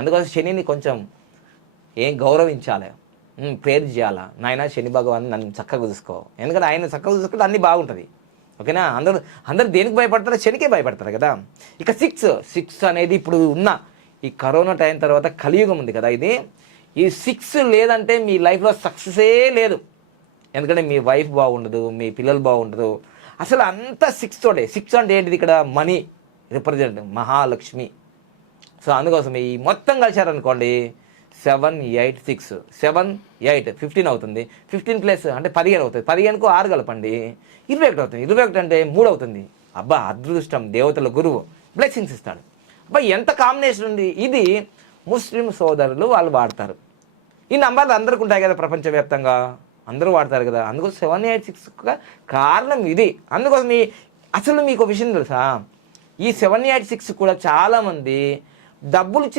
అందుకోసం శనిని కొంచెం గౌరవించాలి, ప్రేర్ చేయాలా, నాయన శని భగవాన్ నన్ను చక్కగా చూసుకో, ఎందుకంటే ఆయన చక్కగా చూసుకుంటే అన్నీ బాగుంటుంది. ఓకేనా? అందరూ దేనికి భయపడతారో శనికే భయపడతారు కదా. ఇక సిక్స్ అనేది ఇప్పుడు ఉన్న ఈ కరోనా టైం తర్వాత కలియుగం ఉంది కదా, ఈ 6 లేదంటే మీ లైఫ్లో సక్సెసే లేదు. ఎందుకంటే మీ వైఫ్ బాగుండదు, మీ పిల్లలు బాగుండదు, అసలు అంతా 6 తోటే. 6 అంటే ఏంటిది? ఇక్కడ మనీ రిప్రజెంట్, మహాలక్ష్మి. సో అందుకోసం ఈ మొత్తం కలిశారనుకోండి 7, 8, 6, 7, 8, 15 అవుతుంది. 15 ప్లస్ అంటే 15 అవుతుంది. 15కు 6 కలపండి, 21 అవుతుంది. 21 అంటే 3 అవుతుంది. అబ్బా అదృష్టం, దేవతల గురువు బ్లెస్సింగ్స్ ఇస్తాడు. అబ్బా ఎంత కాంబినేషన్ ఉంది. ఇది ముస్లిం సోదరులు వాళ్ళు వాడతారు. ఈ నంబర్లు అందరికీ ఉంటాయి కదా, ప్రపంచవ్యాప్తంగా అందరూ వాడతారు కదా. అందుకోసం 7, 8, 6 కారణం ఇది. అందుకోసం అసలు మీకు ఒక విషయం తెలుసా, ఈ 7, 8, 6 కూడా చాలామంది డబ్బులు ఇచ్చి